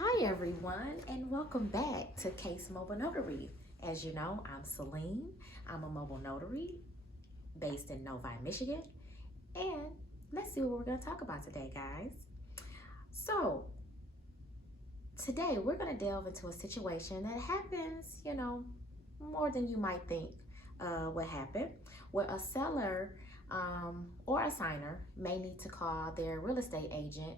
Hi everyone, and welcome back to Case Mobile Notary. As you know, I'm Celine. I'm a mobile notary based in Novi, Michigan. And let's see what we're going to talk about today, guys. So, today we're going to delve into a situation that happens, more than you might think what happened, where a seller or a signer may need to call their real estate agent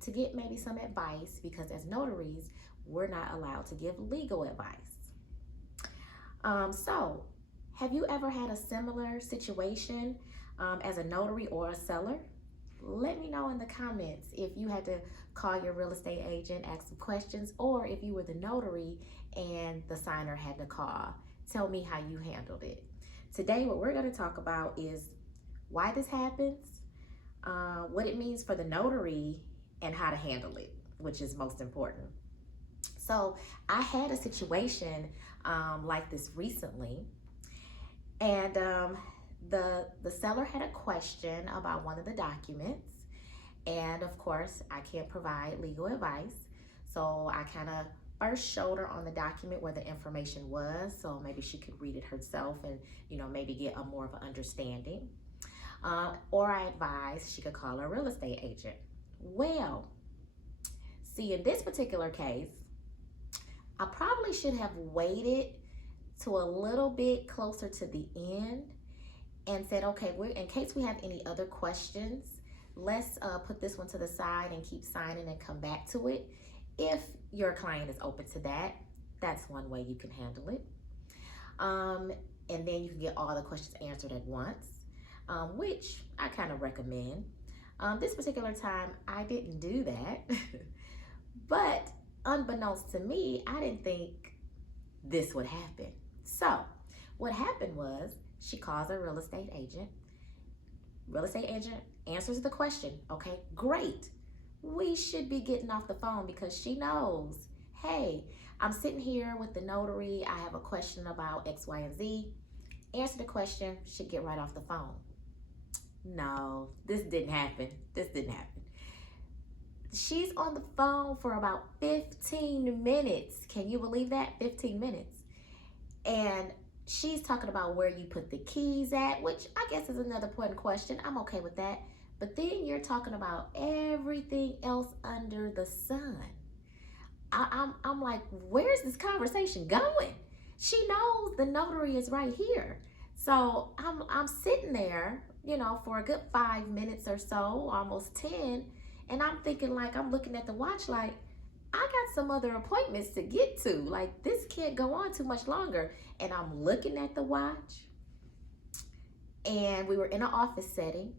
to get maybe some advice, because as notaries, we're not allowed to give legal advice. So, have you ever had a similar situation as a notary or a seller? Let me know in the comments if you had to call your real estate agent, ask some questions, or if you were the notary and the signer had to call. Tell me how you handled it. Today, what we're going to talk about is why this happens, what it means for the notary, and how to handle it, which is most important. So I had a situation like this recently, and the seller had a question about one of the documents, and of course I can't provide legal advice, so I kind of first showed her on the document where the information was, so maybe she could read it herself and maybe get a more of an understanding. Or I advised she could call her real estate agent. Well, see, in this particular case, I probably should have waited to a little bit closer to the end and said, okay, in case we have any other questions, let's put this one to the side and keep signing and come back to it. If your client is open to that, that's one way you can handle it. And then you can get all the questions answered at once, which I kind of recommend. This particular time, I didn't do that. But unbeknownst to me, I didn't think this would happen. So what happened was, she calls her real estate agent. Real estate agent answers the question. Okay, great. We should be getting off the phone, because she knows, hey, I'm sitting here with the notary. I have a question about X, Y, and Z. Answer the question, should get right off the phone. No, this didn't happen. She's on the phone for about 15 minutes. Can you believe that? 15 minutes. And she's talking about where you put the keys at, which I guess is another important question. I'm okay with that. But then you're talking about everything else under the sun. I'm like, where's this conversation going? She knows the notary is right here. So I'm sitting there, for a good 5 minutes or so, almost 10, and I'm thinking, like, I'm looking at the watch like, I got some other appointments to get to. Like, this can't go on too much longer. And I'm looking at the watch, and we were in an office setting.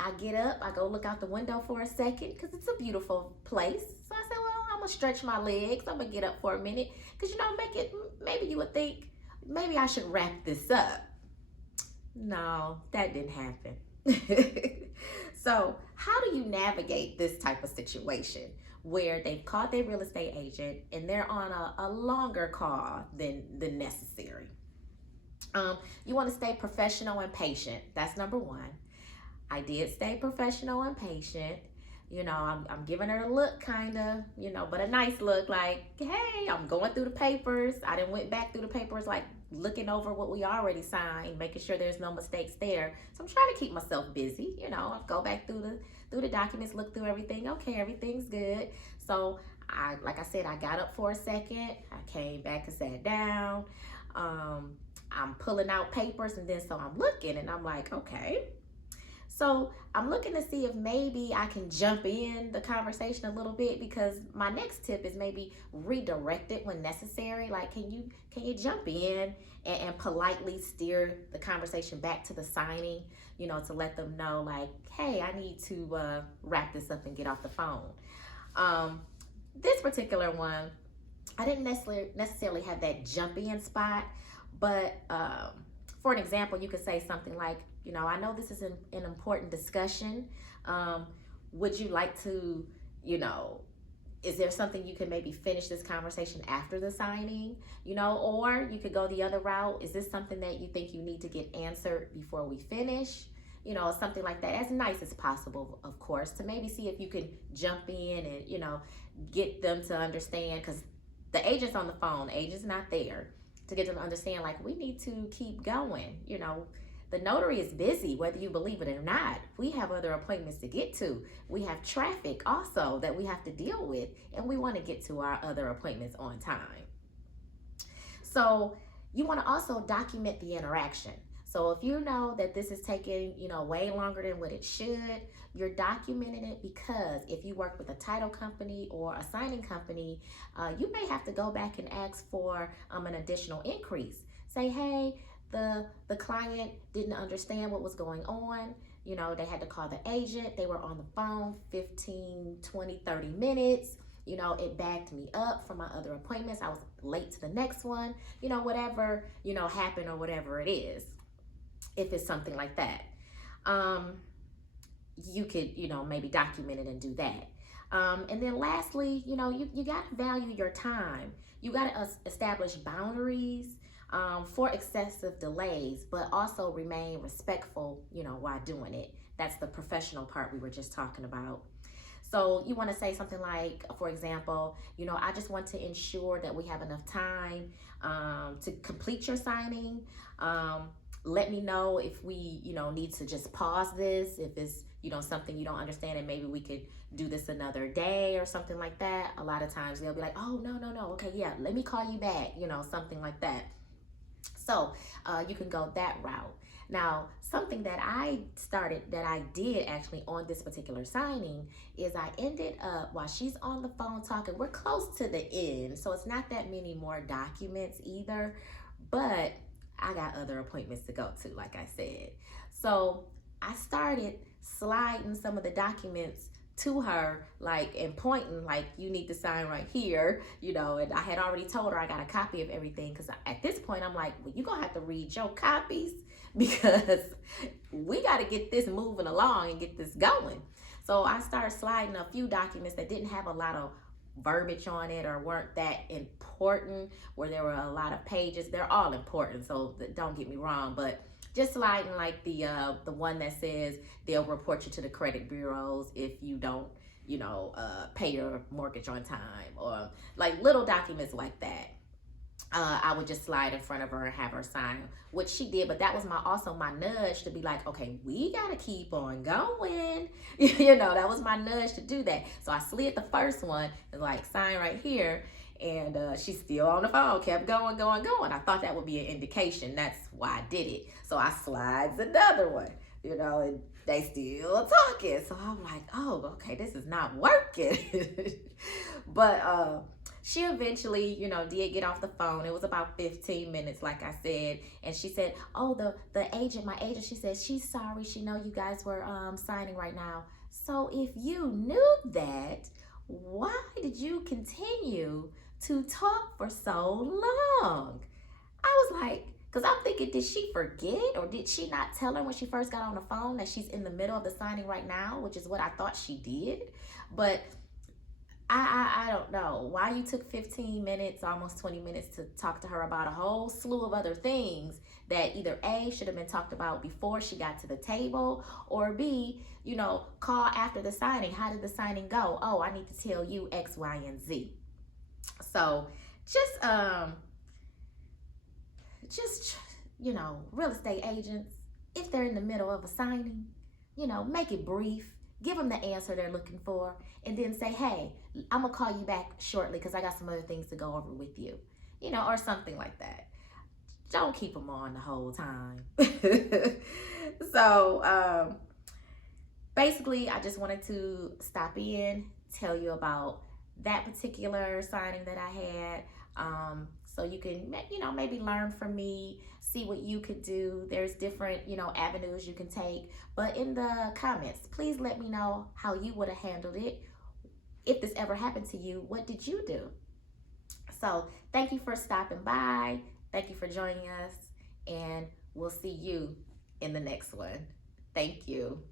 I get up, I go look out the window for a second, because it's a beautiful place. So I said, well, I'm gonna stretch my legs. I'm gonna get up for a minute, because maybe you would think, maybe I should wrap this up. No, that didn't happen. So how do you navigate this type of situation where they've called their real estate agent and they're on a longer call than necessary? You want to stay professional and patient. That's number one. I did stay professional and patient. I'm giving her a look, kind of, but a nice look, like, hey, I'm going through the papers. I done went back through the papers, like looking over what we already signed, making sure there's no mistakes there. So I'm trying to keep myself busy. I go back through the documents, look through everything. Okay, everything's good. So like I said, I got up for a second. I came back and sat down. I'm pulling out papers, and then so I'm looking, and I'm like, okay. So I'm looking to see if maybe I can jump in the conversation a little bit, because my next tip is maybe redirect it when necessary. Like, can you jump in and politely steer the conversation back to the signing, to let them know, like, hey, I need to wrap this up and get off the phone. This particular one, I didn't necessarily have that jump in spot, but for an example, you could say something like, I know this is an important discussion. Would you like to, is there something you can maybe finish this conversation after the signing? Or you could go the other route. Is this something that you think you need to get answered before we finish? something like that, as nice as possible, of course, to maybe see if you can jump in and, get them to understand, because the agent's on the phone, agent's not there, to get them to understand, like, we need to keep going. The notary is busy, whether you believe it or not. We have other appointments to get to. We have traffic also that we have to deal with, and we want to get to our other appointments on time. So you want to also document the interaction. So if you know that this is taking, way longer than what it should, you're documenting it, because if you work with a title company or a signing company, you may have to go back and ask for an additional increase. Say, hey, the client didn't understand what was going on. They had to call the agent. They were on the phone 15, 20, 30 minutes. It backed me up from my other appointments. I was late to the next one. Whatever, happened, or whatever it is. If it's something like that, you could, maybe document it and do that. And then lastly, you got to value your time. You got to establish boundaries for excessive delays, but also remain respectful, while doing it. That's the professional part we were just talking about. So you want to say something like, for example, I just want to ensure that we have enough time to complete your signing. Let me know if we, need to just pause this, if it's, something you don't understand, and maybe we could do this another day or something like that. A lot of times they'll be like, oh, no. Okay, yeah, let me call you back, something like that. So you can go that route. Now, something that I did actually on this particular signing is I ended up, while she's on the phone talking, we're close to the end, so it's not that many more documents either, but I got other appointments to go to, like I said. So I started sliding some of the documents to her, like, and pointing, like, you need to sign right here, and I had already told her I got a copy of everything, because at this point I'm like, well, you're gonna have to read your copies, because we got to get this moving along and get this going. So I started sliding a few documents that didn't have a lot of verbiage on it or weren't that important, where there were a lot of pages. They're all important, so don't get me wrong, but just sliding like the one that says they'll report you to the credit bureaus if you don't, pay your mortgage on time, or like little documents like that. I would just slide in front of her and have her sign, which she did. But that was also my nudge to be like, okay, we gotta keep on going. That was my nudge to do that. So I slid the first one and like, sign right here. And she's still on the phone, kept going. I thought that would be an indication. That's why I did it. So I slides another one, and they still talking. So I'm like, oh, okay, this is not working. But she eventually, did get off the phone. It was about 15 minutes, like I said. And she said, oh, my agent, she said, she's sorry. She know you guys were signing right now. So if you knew that, why did you continue to talk for so long? I was like, because I'm thinking, did she forget, or did she not tell her when she first got on the phone that she's in the middle of the signing right now, which is what I thought she did. But I don't know why you took 15 minutes, almost 20 minutes, to talk to her about a whole slew of other things that either A, should have been talked about before she got to the table, or B, call after the signing. How did the signing go? Oh, I need to tell you X, Y, and Z. So just real estate agents, if they're in the middle of a signing, make it brief. Give them the answer they're looking for, and then say, hey, I'm gonna call you back shortly because I got some other things to go over with you, or something like that. Don't keep them on the whole time. So basically, I just wanted to stop in, tell you about that particular signing that I had, so you can, maybe learn from me, see what you could do. There's different, avenues you can take. But in the comments, please let me know how you would have handled it. If this ever happened to you, what did you do? So thank you for stopping by. Thank you for joining us, and we'll see you in the next one. Thank you.